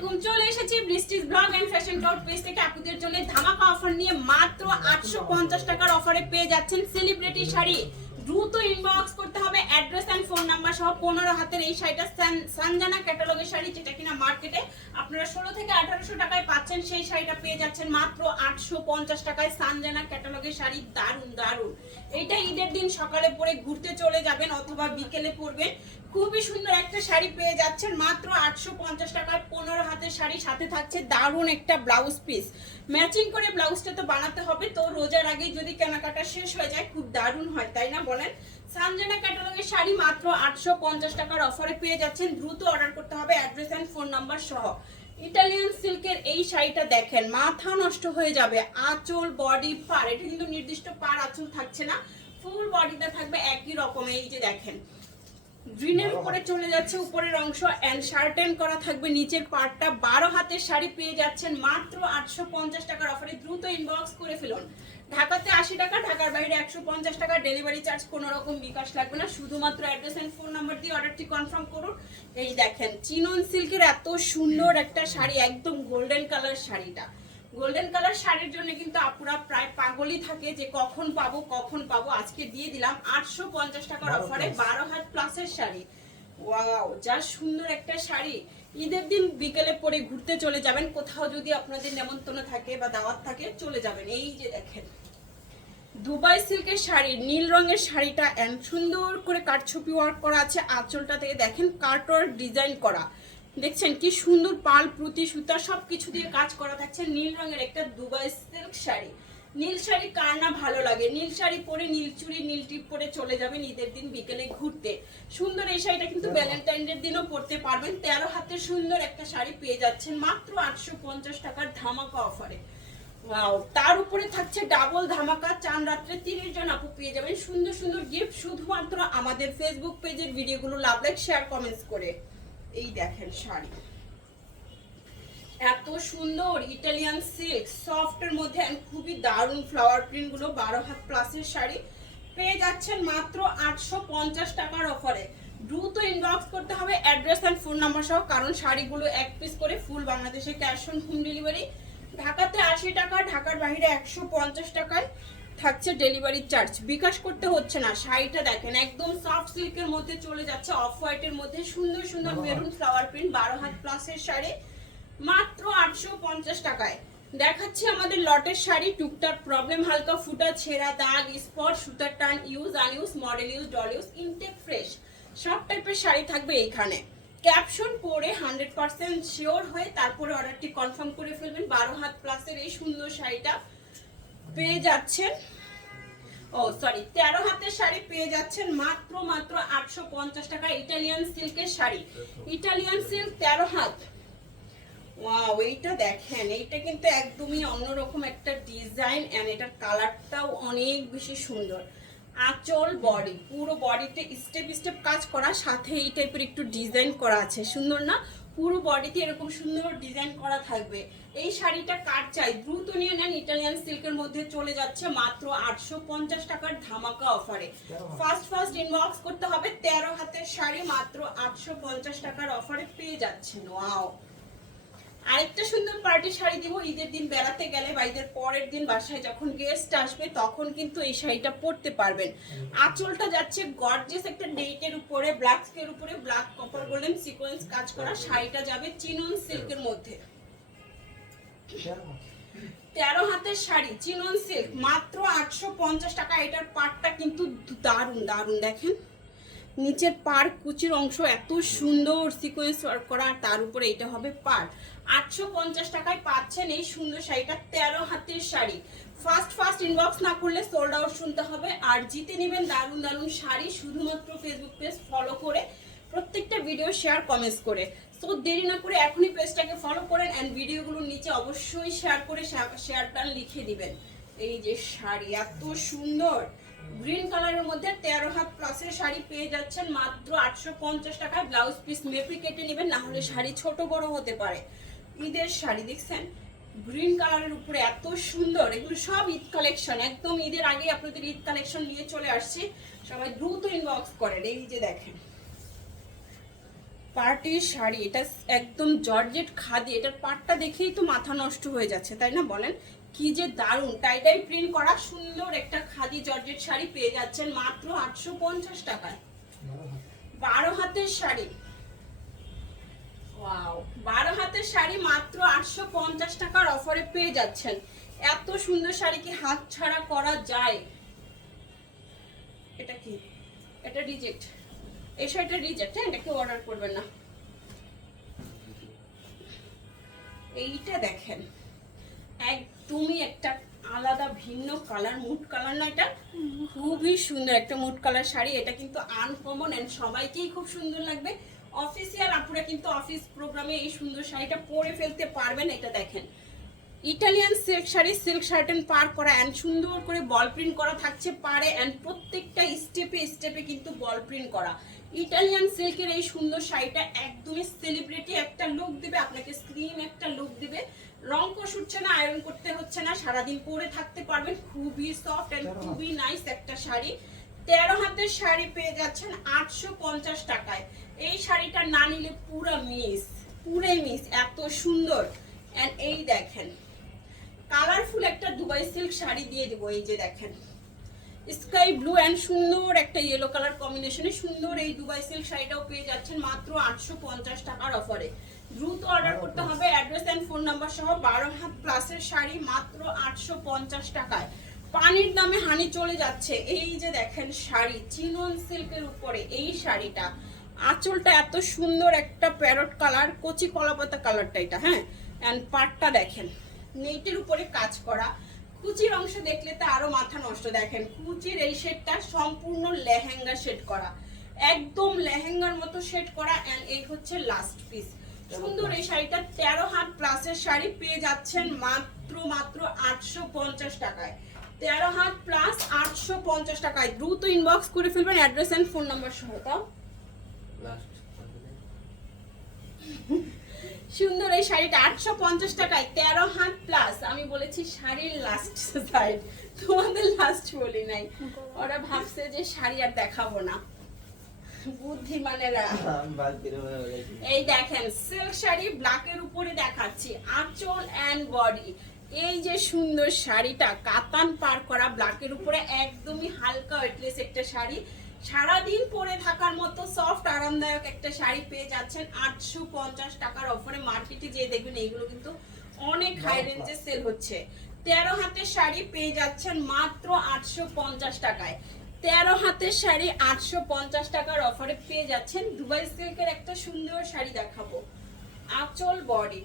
আলাইকুম, চলে এসেছি বৃষ্টিস blog and fashion cloud page থেকে আপুদের জন্য ধামাকা অফার নিয়ে। মাত্র 850 টাকার অফারে পেয়ে যাচ্ছেন সেলিব্রিটি শাড়ি। দ্রুত ইনবক্স করতে হবে অ্যাড্রেস এন্ড ফোন নাম্বার সহ। 15 হাতের এই শাড়িটা সানজানা ক্যাটালগের শাড়ি, যেটা কিনা মার্কেটে আপনারা 16 থেকে 1800 টাকায় পাচ্ছেন। সেই শাড়িটা পেয়ে যাচ্ছেন মাত্র 850 টাকায়। সানজানা ক্যাটালগের শাড়ি, দারুন দারুন। এইটা ঈদের দিন সকালে পরে ঘুরতে চলে যাবেন অথবা বিকেলে পরবেন। খুবই সুন্দর একটা শাড়ি পেয়ে যাচ্ছেন মাত্র 850 টাকায়। 15 হাতের শাড়ি, সাথে থাকছে দারুন একটা ব্লাউজ পিস। ম্যাচিং করে ব্লাউজটা তো বানাতে হবে, তো রোজার আগে যদি কেনাকাটা শেষ হয়ে যায় খুব দারুন হয়, তাই না বলেন? সানজানা ক্যাটালগের শাড়ি মাত্র 850 টাকার অফারে পেয়ে যাচ্ছেন। দ্রুত অর্ডার করতে হবে অ্যাড্রেস এন্ড ফোন নাম্বার সহ। ইটালিয়ান সিল্কের এই শাড়িটা দেখেন, মাথা নষ্ট হয়ে যাবে। আঁচল, বডি, পার, এটা কিন্তু নির্দিষ্ট পার আঁচল থাকছে না, ফুল বডিটা থাকবে একই রকম। এই যে দেখেন, গ্রিনের উপরে চলে যাচ্ছে উপরের অংশ এন্ড শার্টেন করা থাকবে নিচের পার্টটা। 12 হাতের শাড়ি পেয়ে যাচ্ছেন মাত্র 850 টাকার অফারে। দ্রুত ইনবক্স করে ফেলুন। ঢাকাতে 80 টাকা, ঢাকার বাইরে 150 টাকা। ডেলিভারি চার্জ কোনো রকম বিকাশ লাগবে না, শুধুমাত্র অ্যাড্রেস এন্ড ফোন নাম্বার দিয়ে অর্ডারটি কনফার্ম করুন। এই দেখেন, চিনন সিল্কের এত সুন্দর একটা শাড়ি, একদম গোল্ডেন কালার শাড়িটা। গোল্ডেন কালার শাড়ির জন্য কিন্তু আপুরা প্রায় পাগলই থাকে যে কখন পাবো কখন পাবো। আজকে দিয়ে দিলাম 850 টাকার অফারে 12 হাত প্লাসের শাড়ি। ওয়াও, যা সুন্দর একটা শাড়ি। ঈদের দিন বিকেলে পরে ঘুরতে চলে যাবেন কোথাও, যদি আপনাদের নেমন্তন্ন থাকে বা দাওয়াত থাকে চলে যাবেন। এই যে দেখেন, দুবাই সিল্কের শাড়ি, নীল রঙের শাড়িটা এন্ড সুন্দর করে কাটছবি ওয়ার্ক করা আছে। আঁচলটা থেকে দেখেন কাটওয়ার্ক ডিজাইন করা, দেখছেন কি সুন্দর। পাল, প্রতি সুতা সবকিছু দিয়ে কাজ করা থাকছে। নীল রঙের একটা দুবাই সিল্ক শাড়ি। নীল শাড়ি কার না ভালো লাগে? নীল শাড়ি পরে নীল চুড়ি, নীল টিপ পরে চলে যাবেন ঈদের দিন বিকেলে ঘুরতে। সুন্দর এই শাড়িটা কিন্তু ভ্যালেন্টাইনের দিনও পরতে পারবেন। 13 হাতের সুন্দর একটা শাড়ি পেয়ে যাচ্ছেন মাত্র 850 টাকার ধামাকা অফারে। ওয়াও, তার উপরে থাকছে ডাবল ধামাকা। চান রাত্রে 30 জন আপু পেয়ে যাবেন সুন্দর সুন্দর গিফট, শুধুমাত্র আমাদের ফেসবুক পেজের ভিডিওগুলো লাভ, লাইক, শেয়ার, কমেন্টস করে। এই দেখেন শাড়ি, এত সুন্দর ইটালিয়ান সিল্ক সফটের মধ্যে খুবই দারুণ ফ্লাওয়ার প্রিন্ট গুলো। 12 হাত প্লাসের শাড়ি পেয়ে যাচ্ছেন মাত্র 850 টাকার অফারে। দ্রুত ইনবক্স করতে হবে অ্যাড্রেস এন্ড ফোন নাম্বার সহ, কারণ শাড়িগুলো এক পিস করে ফুল বাংলাদেশে ক্যাশ অন হোম ডেলিভারি। ঢাকাতে 80 টাকা, ঢাকার বাইরে 150 টাকায় থাকছে ডেলিভারি চার্জ। বিকাশ করতে হচ্ছে না। শাড়িটা দেখেন, একদম সফট সিল্কের মধ্যে চলে যাচ্ছে, অফ হোয়াইটের মধ্যে সুন্দর সুন্দর মেরুন ফ্লাওয়ার প্রিন্ট। 12 হাত প্লাসের শাড়ি মাত্র 850 টাকায়। দেখাচ্ছি আমাদের লটের শাড়ি। টুকটাক প্রবলেম, হালকা ফুটা, ছেঁড়া, দাগ, স্পট, সুতার টান, ইউজ আনইউজ, মডেল ইউজ, ডল ইউজ, ইনটেক, ফ্রেশ, সব টাইপের শাড়ি থাকবে এইখানে। ক্যাপশন পরে 100% শিওর হয়ে তারপরে অর্ডারটি কনফার্ম করে ফেলবেন। 12 হাত প্লাসের এই সুন্দর শাড়িটা পেয়ে যাচ্ছেন, 13 হাতের শাড়ি পেয়ে যাচ্ছেন মাত্র 850 টাকা। ইটালিয়ান সিল্কের শাড়ি, ইটালিয়ান সিল্ক 13 হাত। ওয়াও, এইটা দেখেন, এইটা কিন্তু একদমই অন্যরকম একটা ডিজাইন এন্ড এটার কালারটাও অনেক বেশি সুন্দর। আঁচল, বডি, পুরো বডিতে স্টেপ স্টেপ কাজ করা, সাথে এই টাইপের একটু ডিজাইন করা আছে, সুন্দর না? পুরো বডিতে এরকম সুন্দর ডিজাইন করা থাকবে। এই শাড়িটা কার চাই দ্রুত নিয়ে নেন। ইটালিয়ান সিল্কের মধ্যে চলে যাচ্ছে মাত্র 850 টাকার ধামাকা অফারে। ফার্স্ট ইনবক্স করতে হবে। 13 হাতের শাড়ি মাত্র 850 টাকার অফারে পেয়ে যাচ্ছেন। ওয়াও, আরেকটা সুন্দর পার্টি শাড়ি দিব ঈদের দিন বেড়াতে গেলে বা ঈদের পরের দিন বাসায় যখন গেস্ট আসবে তখন কিন্তু এই শাড়িটা পরতে পারবেন। আঁচলটা যাচ্ছে গর্জিয়াস একটা নেটের উপরে, ব্ল্যাক স্কের উপরে ব্ল্যাক কপার গোল্ডেন সিকোয়েন্স কাজ করা। শাড়িটা যাবে চিনন সিল্কের মধ্যে। 13 হাতের শাড়ি, চিনন সিল্ক, মাত্র 850 টাকা। এটার পাটটা কিন্তু দারুণ দারুণ, দেখেন নিচের পার কুচির অংশ এত সুন্দর সিকোয়েন্স ওয়ার্ক করা, তার উপরে এটা হবে পার। 850 টাকায় পাচ্ছেন এই সুন্দর শাড়িটা। 13 হাতের শাড়ি। ফার্স্ট ইনবক্স না করলে সোল্ড আউট শুনতে হবে। আর জিতে নেবেন দারুণ দারুণ শাড়ি শুধুমাত্র ফেসবুক পেজ ফলো করে, প্রত্যেকটা ভিডিও শেয়ার কমেন্টস করে। সো দেরি না করে এখনই পেজটাকে ফলো করেন এন্ড ভিডিওগুলোর নিচে অবশ্যই শেয়ার করে শেয়ার বাটন লিখে দিবেন। এই যে শাড়ি এত সুন্দর গ্রিন কালারের মধ্যে 13 হাত প্লাসের শাড়ি পেয়ে যাচ্ছেন মাত্র 850 টাকায়। ব্লাউজ পিস মেপে কেটে নেবেন, না হলে শাড়ি ছোট বড় হতে পারে। ঈদের শাড়ি দেখছেন, গ্রিন কালারের উপরে এত সুন্দর। এগুলো সব ঈদ কালেকশন, একদম ঈদের আগে আপনাদের ঈদ কালেকশন নিয়ে চলে আসছে। সবাই দ্রুত ইনবক্স করেন। এই যে দেখেন, পার্টির শাড়ি, এটা একদম জর্জেট খাদি, এটার পাটটা দেখেই তো মাথা নষ্ট হয়ে যাচ্ছে, তাই না বলেন? কি যে দারুণ টাইডাই প্রিন্ট করা সুন্দর একটা খাদি জর্জেট শাড়ি পেয়ে যাচ্ছেন মাত্র 850 টাকায়। 12 হাতের শাড়ি, ওয়াও, 12 হাতের শাড়ি মাত্র 850 টাকার অফারে পেয়ে যাচ্ছেন। এত সুন্দর শাড়ি কি হাত ছাড়া করা যায়? এটা কি? এটা রিজেক্ট, এই শাড়িটা রিজেক্ট, হ্যাঁ, এটাকে অর্ডার করবেন না। এইটা দেখেন, একদমই একটা আলাদা ভিন্ন কালার, মুড কালার না, এটা খুবই সুন্দর একটা মুড কালার শাড়ি। এটা কিন্তু আনকমন এন্ড সবাইকেই খুব সুন্দর লাগবে। অফিসিয়াল আপুরা কিন্তু অফিস প্রোগ্রামে এই সুন্দর শাড়িটা পরে ফেলতে পারবেন। এটা দেখেন, ইটালিয়ান সিল্ক শাড়ি, সিল্ক শার্টেন পার করা এন্ড সুন্দর করে বল প্রিন্ট করা থাকছে পারে এন্ড প্রত্যেকটা স্টেপে স্টেপে কিন্তু বল প্রিন্ট করা। ইটালিয়ান সিল্কের এই সুন্দর শাড়িটা একদমই সেলিব্রিটি একটা লুক দিবে আপনাকে, স্লিম একটা লুক দিবে। রং কোষ উঠছে না, আয়রন করতে হচ্ছে না, সারাদিন পরে থাকতে পারবেন। খুবই সফট এন্ড খুবই নাইস একটা শাড়ি। 13 হাতের শাড়ি পেয়ে যাচ্ছেন 850 টাকায়। এই শাড়িটা না নিলে পুরাই মিস, এত সুন্দর। এন্ড এই দেখেন কালারফুল একটা দুবাই সিল্ক শাড়ি দিয়ে দিব। এই যে দেখেন স্কাই ব্লু এন্ড সুন্দর একটা ইয়েলো কালার কম্বিনেশনে সুন্দর এই দুবাই সিল্ক শাড়িটাও পেয়ে যাচ্ছেন মাত্র 850 টাকার অফারে। দ্রুত অর্ডার করতে হবে, অ্যাড্রেস এন্ড ফোন নাম্বার সহ। 12 হাত প্লাসের শাড়ি মাত্র 850 টাকায়। পানির দামে হানি চলে যাচ্ছে। এই যে দেখেন শাড়ি চিনন সিল্কের উপরে এই শাড়িটা, আঁচলটা এত সুন্দর একটা প্যারট কালার, কচি কলাপাতা কালারটা এটা, হ্যাঁ। এন্ড পাটটা দেখেন নেটের উপরে কাজ করা, কুচির অংশ দেখলে তো আরো মাথা নষ্ট। দেখেন কুচির এই শেডটা সম্পূর্ণ লেহেঙ্গা শেড করা, একদম লেহেঙ্গার মতো শেড করা। এন্ড এই হচ্ছে লাস্ট পিস। সুন্দর এই শাড়িটা 13 হাত প্লাসের শাড়ি পেয়ে যাচ্ছেন মাত্র 850 টাকায়। 13 হাত প্লাস 850 টাকায়। দ্রুত ইনবক্স করে ফেলবেন অ্যাড্রেস এন্ড ফোন নাম্বার সহ। তাও সুন্দর এই শাড়িটা 850 টাকায়, 13 হাত প্লাস। আমি বলেছি শাড়ির লাস্ট সাইড, তোমাদের লাস্ট বলি নাই। ওরা ভাবছে যে শাড়ি আর দেখাবো না, বুদ্ধিমানেরা। এই দেখেন সিল্ক শাড়ি ব্ল্যাকের উপরে দেখাচ্ছি, আঁচল এন্ড বডি। এই যে সুন্দর শাড়িটা কাতান পার করা ব্ল্যাকের উপরে, একদমই হালকা ওয়েটলেস একটা শাড়ি, সারাদিন পরে থাকার মতো সফট আরামদায়ক একটা শাড়ি পেয়ে যাচ্ছেন 850 টাকার অফারে। মার্কেটে যে দেখবেন এইগুলো কিন্তু অনেক হাই রেঞ্জে সেল হচ্ছে। 13 হাতের শাড়ি পেয়ে যাচ্ছেন মাত্র 850 টাকায়। 13 হাতের শাড়ি 850 টাকার অফারে পেয়ে যাচ্ছেন। দুবাই সিল্কের একটা সুন্দর শাড়ি দেখাবো, আঁচল বডি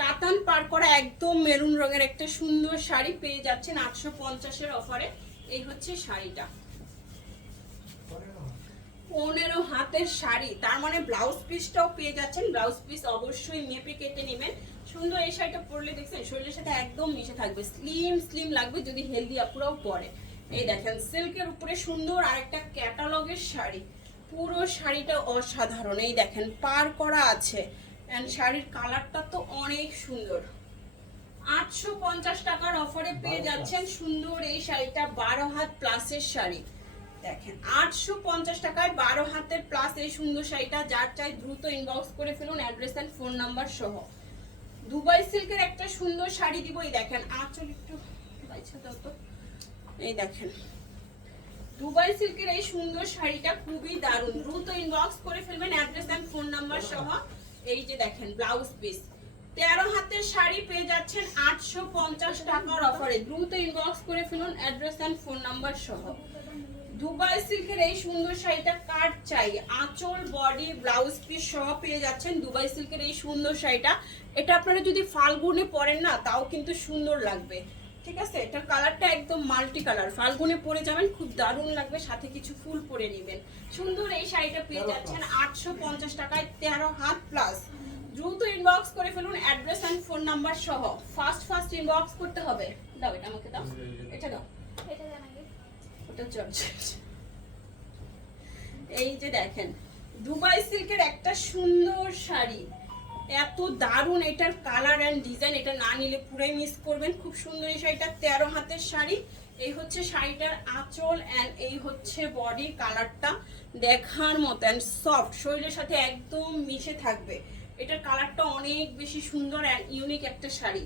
কাতান পার করা একদম মেরুন রঙের একটা সুন্দর শাড়ি পেয়ে যাচ্ছেন 850 এর অফারে। এই হচ্ছে শাড়িটা 15 হাতের শাড়ি, তার মানে ব্লাউজ পিসটাও পেয়ে যাচ্ছেন। ব্লাউজ পিস অবশ্যই মেপে কেটে নেবেন। সুন্দর এই শাড়িটা পরলে দেখছেন শরীরের সাথে একদম মিশে থাকবে, স্লিম লাগবে যদি হেলদি আপুরাও পরে। এই দেখেন সিল্কের উপরে সুন্দর আরেকটা ক্যাটালগের শাড়ি, পুরো শাড়িটা অসাধারণ। এই দেখেন পার করা আছে এন্ড শাড়ির কালারটা তো অনেক সুন্দর। 850 টাকার অফারে পেয়ে যাচ্ছেন সুন্দর এই শাড়িটা, 12 হাত প্লাসের শাড়ি। দেখেন 850 টাকায় 12 হাতের প্লাস এই সুন্দর শাড়িটা। যার চাই দ্রুত ইনবক্স করে ফেলুন অ্যাড্রেস এন্ড ফোন নাম্বার সহ। দুবাই সিল্কের একটা সুন্দর শাড়ি দিব। এই দেখেন আঁচল একটু বাইছা দাও তো। এই দেখেন দুবাই সিল্কের এই সুন্দর শাড়িটা খুবই দারুণ। দ্রুত ইনবক্স করে ফেলবেন অ্যাড্রেস এন্ড ফোন নাম্বার সহ। এই যে দেখেন ব্লাউজ পিস 13 হাতের শাড়ি পেয়ে যাচ্ছেন 850 টাকার অফারে। দ্রুত ইনবক্স করে ফেলুন অ্যাড্রেস এন্ড ফোন নাম্বার সহ। দুবাই সিল্কের এই সুন্দর শাড়িটা কাট চাই, আঁচল বডি ব্লাউজ পিস সহ পেয়ে যাচ্ছেন দুবাই সিল্কের এই সুন্দর শাড়িটা। এটা আপনারা যদি ফাল্গুনে পরেন না তাও কিন্তু সুন্দর লাগবে, ঠিক আছে। এটা কালারটা একদম মাল্টি কালার, ফাল্গুনে পরে যাবেন খুব দারুণ লাগবে, সাথে কিছু ফুল পরে নেবেন। সুন্দর এই শাড়িটা পেয়ে যাচ্ছেন 850 টাকায়, 13 হাত প্লাস। দ্রুত ইনবক্স করে ফেলুন অ্যাড্রেস এন্ড ফোন নাম্বার সহ। ফার্স্ট ইনবক্স করতে হবে। দাও এটা আমাকে দাও, এটা দাও, এটা দাও আমাকে, ওটা জর্জেট। এই যে দেখেন দুবাই সিল্কের একটা সুন্দর শাড়ি, এত দারুণ এটার কালার এন্ড ডিজাইন, এটা না নিলে পুরাই মিস করবেন। খুব সুন্দর এই শাড়িটা, 13 হাতের শাড়ি, এই হচ্ছে শাড়িটার আঁচল এন্ড এই হচ্ছে বডি কালারটা দেখার মতো এন্ড সফট, শরীরের সাথে একদম মিশে থাকবে। এটার কালারটা অনেক বেশি সুন্দর এন্ড ইউনিক একটা শাড়ি।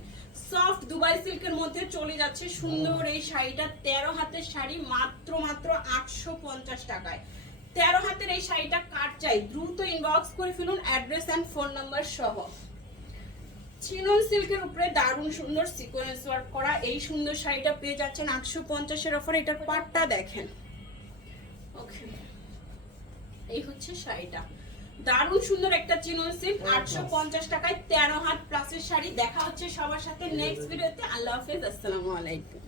সফট দুবাই সিল্কের মধ্যে চলে যাচ্ছে সুন্দর এই শাড়িটা। 13 হাতের শাড়ি মাত্র 850 টাকায়। 13 হাতের এই শাড়িটা কার চাই দ্রুত ইনবক্স করে ফেলুন অ্যাড্রেস এন্ড ফোন নাম্বার সহ। চিনন সিল্কের উপরে দারুণ সুন্দর সিকোয়েন্স ওয়ার্ক করা এই সুন্দর শাড়িটা পেয়ে যাচ্ছেন 850 এর অফারে। এটার পাটটা দেখেন। ওকে, এই হচ্ছে শাড়িটা, দারুণ সুন্দর একটা চিনন সিল্ক 850 টাকায় 13 হাত প্লাসের শাড়ি। দেখা হচ্ছে সবার সাথে নেক্সট ভিডিওতে। আল্লাহ হাফেজ, আসসালামু আলাইকুম।